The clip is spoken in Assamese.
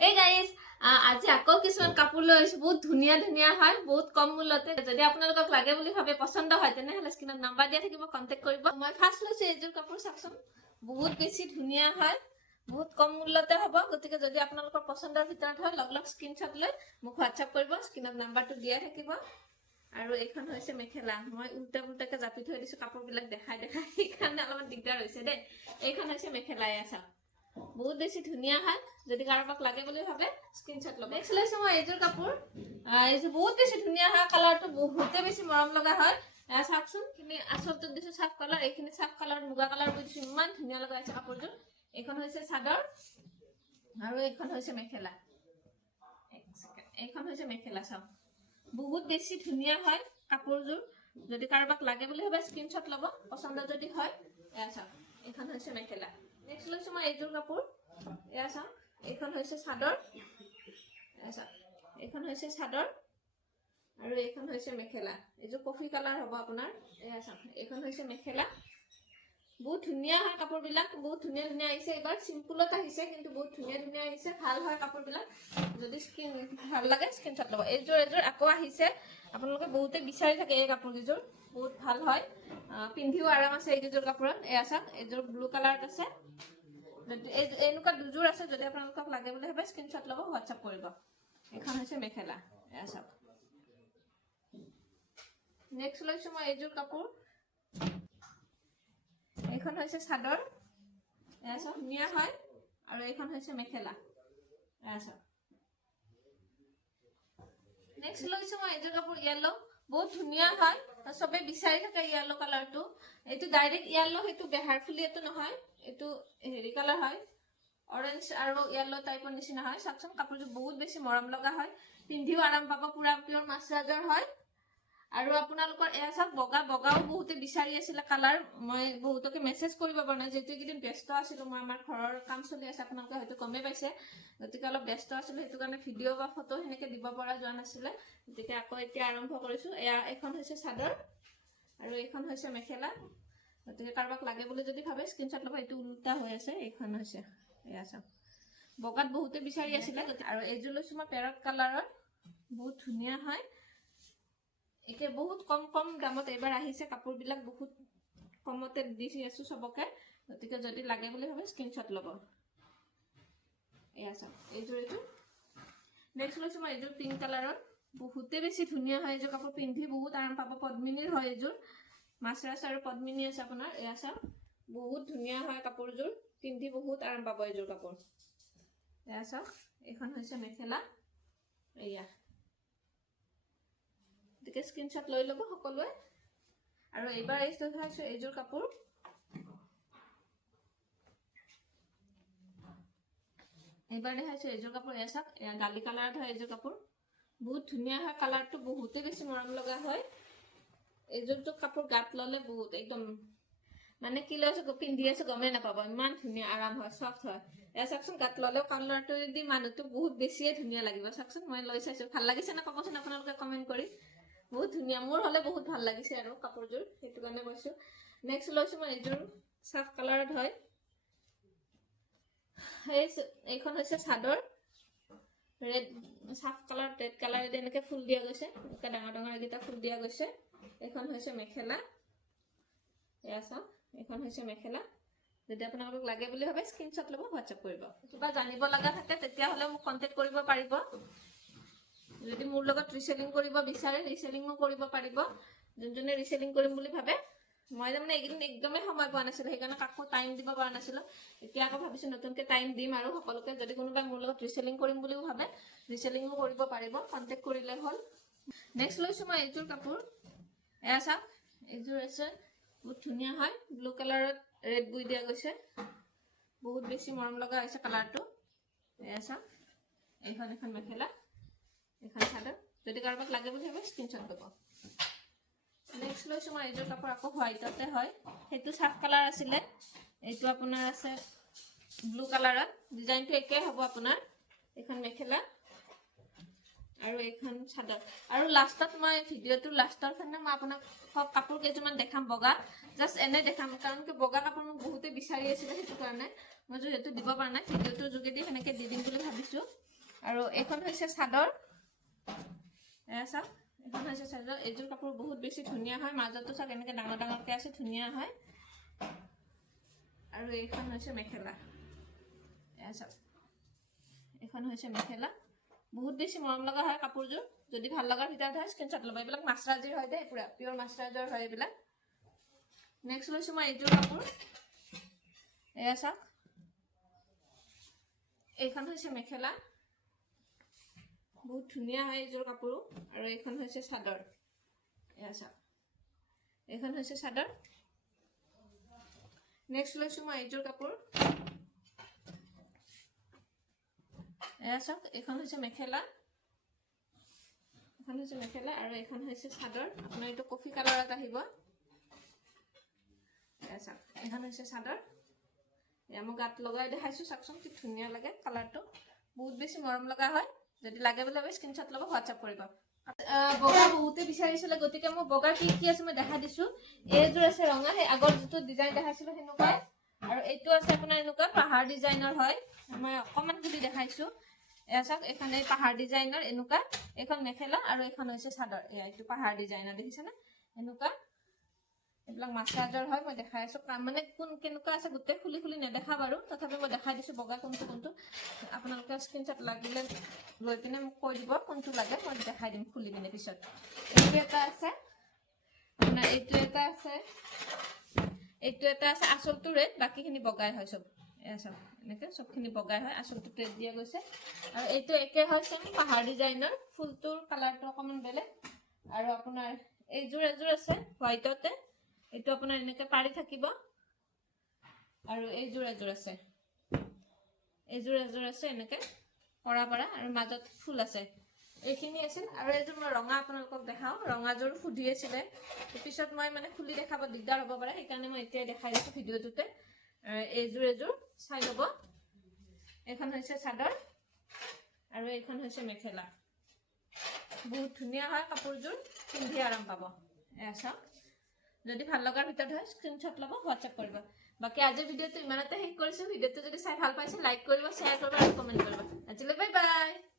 এই গাইজ আজি আকৌ কিছুমান কাপোৰ লৈ আহিছো বহুত ধুনীয়া ধুনীয়া হয় বহুত কম মূল্যতে যদি আপোনালোকক লাগে বুলি ভাবে পছন্দ হয় তেনেহলে স্ক্ৰীনত নাম্বাৰ দিয়া থাকিব কন্টেক্ট কৰিব মই ফাৰ্ষ্ট লৈছো এইযোৰ কাপোৰ চাওকচোন বহুত বেছি ধুনীয়া হয় বহুত কম মূল্যতে হ'ব গতিকে যদি আপোনালোকৰ পছন্দৰ ভিতৰত হয় লগ লগ স্ক্ৰীনশ্বট লৈ মোক হোৱাটছআপ কৰিব স্ক্ৰীনত নাম্বাৰটো দিয়া থাকিব আৰু এইখন হৈছে মেখেলা মই উল্টা উল্টাকে জাপি থৈ দিছো কাপোৰবিলাক দেখাই দেখাই সেইকাৰণে অলপমান দিগদাৰ হৈছে দেই এইখন হৈছে মেখেলা এয়া বহুত বেছি ধুনীয়া হয় যদি কাৰোবাক লাগে বুলি ভাবে স্ক্ৰীনশ্বট ল'ব নেক্সট লৈছো মই এইযোৰ কাপোৰ এইযোৰ বহুত বেছি ধুনীয়া হয় কালাৰটো বহুতে বেছি মৰম লগা হয় চাওকচোন খিনি আচলটোত দিছো চাফ কালাৰ এইখিনি চাফ কালাৰ মুগা কালাৰ দিছো ইমান ধুনীয়া লগা আছে কাপোৰযোৰ এইখন হৈছে চাদৰ আৰু এইখন হৈছে মেখেলা এইখন হৈছে মেখেলা চাওক বহুত বেছি ধুনীয়া হয় কাপোৰযোৰ যদি কাৰোবাক লাগে বুলি ভাবে স্ক্ৰীনশ্বট ল'ব পছন্দ যদি হয় এয়া চাওক এইখন হৈছে মেখেলা নেক্সট লৈছো মই এইযোৰ কাপোৰ এয়া চাওক এইখন হৈছে চাদৰ এয়া চাওক এইখন হৈছে চাদৰ আৰু এইখন হৈছে মেখেলা এইযোৰ কফি কালাৰ হ'ব আপোনাৰ এয়া চাওক এইখন হৈছে মেখেলা বহুত ধুনীয়া হয় কাপোৰবিলাক বহুত ধুনীয়া ধুনীয়া আহিছে এবাৰ সিম্পলত আহিছে কিন্তু বহুত ধুনীয়া ধুনীয়া আহিছে ভাল হয় কাপোৰবিলাক যদি স্কিন ভাল লাগে স্ক্ৰীনশ্বট ল'ব এইযোৰ আকৌ আহিছে আপোনালোকে বহুতে বিচাৰি থাকে এই কাপোৰকেইযোৰ বহুত ভাল হয় পিন্ধিও আৰাম আছে এইকেইযোৰ কাপোৰত এয়া চাওক এইযোৰ ব্লু কালাৰত আছে এনেকুৱা দুযোৰ আছে যদি আপোনালোকক লাগে বুলি ভাবে স্ক্ৰীনশ্বট ল'ব হোৱাটছআপ কৰিব এইখন হৈছে মেখেলা এয়া চাওক নেক্সট লৈছো মই এইযোৰ কাপোৰ এইখন হৈছে চাদৰ এয়া চাওক ধুনীয়া হয় আৰু এইখন হৈছে মেখেলা এয়া চাওক নেক্সট লৈছো মই এইযোৰ কাপোৰ ইয়েলো বহুত ধুনীয়া হয় সবে বিচাৰি থাকে ইয়েলো কালাৰটো এইটো ডাইৰেক্ট ইয়েলো সেইটো বেহাৰ ফুলি এইটো নহয় এইটো হেৰি কালাৰ হয় অৰেঞ্জ আৰু ইয়েলো টাইপৰ নিচিনা হয় চাওকচোন কাপোৰযোৰ বহুত বেছি মৰম লগা হয় পিন্ধিও আৰাম পাব পুৰা পিয়ৰ মাছৰাজৰ হয় আৰু আপোনালোকৰ এয়া চাওক বগা বগাও বহুতে বিচাৰি আছিল কালাৰ মই বহুতকে মেছেজ কৰিব পৰা নাই যেটো কিদিন ব্যস্ত আছিল মই আমাৰ ঘৰৰ কাম চলি আছে আপোনালোকে হয়তো গমে পাইছে গতিকে অলপ ব্যস্ত আছিল হেতু কাৰণে ভিডিও বা ফটো হেনেকে দিব পৰা যোৱা নাছিল গতিকে আকৌ এতিয়া আৰম্ভ কৰিছো এয়া এখন হৈছে চাদৰ আৰু এইখন হৈছে মেখেলা গতিকে কাৰোবাক লাগে বুলি যদি ভাবে স্ক্ৰীনশ্বট ল'ব এইটো উল্টা হৈ আছে এইখন হৈছে এয়া চাওক বগাত বহুতে বিচাৰি আছিল আৰু এইযোৰ লৈছো মই পেৰট কালাৰৰ বহুত ধুনীয়া হয় একে বহুত কম কম দামত এবাৰ আহিছে কাপোৰবিলাক বহুত কমতে দিছি আছো সবকে গতিকে যদি লাগে বুলি ভাবে স্ক্ৰীনশ্বট ল'ব এয়া চাওক এইযোৰ নেক্সট লৈছো মই এইযোৰ পিংক কালাৰৰ বহুতে বেছি ধুনীয়া হয় এইযোৰ কাপোৰ পিন্ধি বহুত আৰাম পাব পদ্মিনীৰ হয় এইযোৰ মাছৰাছ আৰু পদ্মিনী আছে আপোনাৰ এয়া চাওক বহুত ধুনীয়া হয় কাপোৰযোৰ পিন্ধি বহুত আৰাম পাব এইযোৰ কাপোৰ এয়া চাওক এইখন হৈছে মেখেলা এয়া গতিকে স্ক্ৰীনশ্বট লৈ ল'ব সকলোৱে আৰু এইবাৰ দেখাইছো এইযোৰ কাপোৰ এইবাৰ দেখাইছো এইযোৰ কাপোৰ এয়া চাওক এয়া গালি কালাৰত হয় এইযোৰ কাপোৰ বহুত ধুনীয়া হয় কালাৰটো বহুতে বেছি মৰম লগা হয় এইযোৰটো কাপোৰ গাত ললে বহুত একদম মানে কি লৈছো পিন্ধি আছো গমে নাপাব ইমান ধুনীয়া আৰাম হয় সফট হয় এয়া চাওকচোন গাত ললেও কালাৰটো দি মানুহটো বহুত বেছিয়ে ধুনীয়া লাগিব চাওকচোন মই লৈ চাইছো ভাল লাগিছে না ক'বচোন আপোনালোকে কমেন্ট কৰি বহুত ধুনীয়া মোৰ হলে বহুত ভাল লাগিছে আৰু কাপোৰযোৰ হেতু কাৰণে কৈছো নেক্সট লৈছো মই এইযোৰ সাফ কালাৰত হয় এইখন হৈছে চাদৰ ৰেড সাফ কালাৰ ৰেড কালাৰ এনেকে ফুল দিয়া গৈছে এটা ডাঙৰ ডাঙৰ এটা ফুল দিয়া গৈছে এইখন হৈছে মেখেলা এয়া চাওক এইখন হৈছে মেখেলা যদি আপোনালোকক লাগে বুলি ভাবে স্ক্ৰীনশ্বট ল'ব হোৱাটছআপ কৰিব কিবা জানিব লগা থাকে তেতিয়া হলে মোক কন্টেক্ট কৰিব পাৰিব যদি মোৰ লগত ৰিসেলিং কৰিব বিচাৰে ৰিসেলিংও কৰিব পাৰিব যোনজনে ৰিসেলিং কৰিম বুলি ভাবে মই মানে একদিন একদমই সময় পোৱা নাছিল সেইকাৰণে কাকো টাইম দিব পৰা নাছিল এতিয়া আকৌ ভাবিছো নতুনকে টাইম দিম আৰু সকলোকে যদি কোনোবাই মোৰ লগত ৰিসেলিং কৰিম বুলিও ভাবে ৰিসেলিংও কৰিব পাৰিব কন্টেক্ট কৰিলে হ'ল নেক্সট লৈছো মই এইযোৰ কাপোৰ এয়া চাওক এইযোৰ আছে বহুত ধুনীয়া হয় ব্লু কালাৰত ৰেড বুই দিয়া গৈছে বহুত বেছি মৰম লগা হৈছে কালাৰটো এয়া চাওক এইখন এখন মেখেলা এখন চাদৰ যদি কাৰোবাক লাগে বুলি ভাবে স্ক্ৰীনশ্বট ল'ব নেক্সট লৈছো মই এইযোৰ কাপোৰ আকৌ হোৱাইটতে হয় হেতু সাফ কালাৰ আছিলে এইটো আপোনাৰ আছে ব্লু কালাৰত ডিজাইনটো একে হ'ব আপোনাৰ এখন মেখেলা আৰু এইখন চাদৰ আৰু লাষ্টত মই ভিডিঅ'টোৰ লাষ্টৰ কাৰণে মই আপোনাক কাপোৰ কেইটামান দেখাম বগা জাষ্ট এনে দেখাম কাৰণ কি বগা কাপোৰ মোক বহুতে বিচাৰি আছিলে সেইটো কাৰণে মই যিহেতু দিব পৰা নাই ভিডিঅ'টোৰ যোগেদি সেনেকৈ দি দিম বুলি ভাবিছোঁ আৰু এইখন হৈছে চাদৰ এয়া চাওক এইখন হৈছে চাদৰ এইযোৰ কাপোৰ বহুত বেছি ধুনীয়া হয় মাজতো চাওক এনেকৈ ডাঙৰ ডাঙৰকৈ আছে ধুনীয়া হয় আৰু এইখন হৈছে মেখেলা এয়া চাওক এইখন হৈছে মেখেলা বহুত বেছি মৰম লগা হয় কাপোৰযোৰ যদি ভাল লগাৰ ভিতৰত হয় স্ক্ৰীনশ্বট ল'ব এইবিলাক মাছৰাজিৰ হয় দেই পুৰা পিয়ৰ মাছৰাজৰ হয় এইবিলাক নেক্সট লৈছোঁ মই এইযোৰ কাপোৰ এয়া চাওক এইখন হৈছে মেখেলা বহুত ধুনীয়া হয় এইযোৰ কাপোৰো আৰু এইখন হৈছে চাদৰ এয়া চাওক এইখন হৈছে চাদৰ নেক্সট লৈছোঁ মই এইযোৰ কাপোৰ এয়া চাওক এইখন হৈছে মেখেলা এখন হৈছে মেখেলা আৰু এইখন হৈছে চাদৰ আপোনাৰ এইটো কফি কালাৰত আহিব এয়া চাওক এইখন হৈছে চাদৰ এয়া মই গাত লগাই দেখাইছোঁ চাওকচোন কি ধুনীয়া লাগে কালাৰটো বহুত বেছি মৰম লগা হয় যদি লাগে বুলি ভাবে স্ক্ৰীনশ্বট ল'ব হোৱাটছআপ কৰিব বগা বহুতে বিচাৰিছিলে গতিকে মই বগা কি কি আছে মই দেখাই দিছোঁ এইযোৰ আছে ৰঙা সেই আগৰ যিটো ডিজাইন দেখাইছিলোঁ সেনেকুৱাই আৰু এইটো আছে আপোনাৰ এনেকুৱা পাহাৰ ডিজাইনৰ হয় মই অকণমান খুলি দেখাইছোঁ এয়া চাওক এইখন এই পাহাৰ ডিজাইনৰ এনেকুৱা এইখন মেখেলা আৰু এইখন হৈছে চাদৰ এয়া এইটো পাহাৰ ডিজাইনৰ দেখিছেনে এনেকুৱা এইবিলাক মাছৰাজৰ হয় মই দেখাই আছোঁ মানে কোন কেনেকুৱা আছে গোটেই খুলি খুলি নেদেখা বাৰু তথাপি মই দেখাই দিছোঁ বগা কোনটো কোনটো আপোনালোকে স্ক্ৰীনশ্বট লাগিলে লৈ পিনে মোক কৈ দিব কোনটো লাগে মই দেখাই দিম খুলি পিনে পিছত এইটো এটা আছে আপোনাৰ এইটো এটা আছে আচলটো ৰেড বাকীখিনি বগাই হয় চব এয়া চব এনেকৈ চবখিনি বগাই হয় আচলটো ৰেড দিয়া গৈছে আৰু এইটো একে হয় চেম পাহাৰ ডিজাইনৰ ফুলটোৰ কালাৰটো অকণমান বেলেগ আৰু আপোনাৰ এইযোৰ এযোৰ আছে হোৱাইটতে এইটো আপোনাৰ এনেকৈ পাৰি থাকিব আৰু এইযোৰ এযোৰ আছে এনেকৈ পৰা আৰু মাজত ফুল আছে এইখিনি আছিল আৰু এইযোৰ মই ৰঙা আপোনালোকক দেখাওঁ ৰঙাযোৰ সুধি আছিলে পিছত মই মানে খুলি দেখাব দিগদাৰ হ'ব পাৰে সেইকাৰণে মই এতিয়াই দেখাই দিছোঁ ভিডিঅ'টোতে এইযোৰ এযোৰ চাই ল'ব এইখন হৈছে চাদৰ আৰু এইখন হৈছে মেখেলা বহুত ধুনীয়া হয় কাপোৰযোৰ পিন্ধি আৰাম পাব এয়া চাওক যদি ভাল লগাৰ ভিতৰত হয় স্ক্ৰীনশ্বট ল'ব হোৱাটছআপ কৰিব বাকী আজিৰ ভিডিঅ'টো ইমানতে শেষ কৰিছোঁ ভিডিঅ'টো যদি চাই ভাল পাইছে লাইক কৰিব শ্বেয়াৰ কৰিব আৰু কমেণ্ট কৰিব আজিলৈ বাই বাই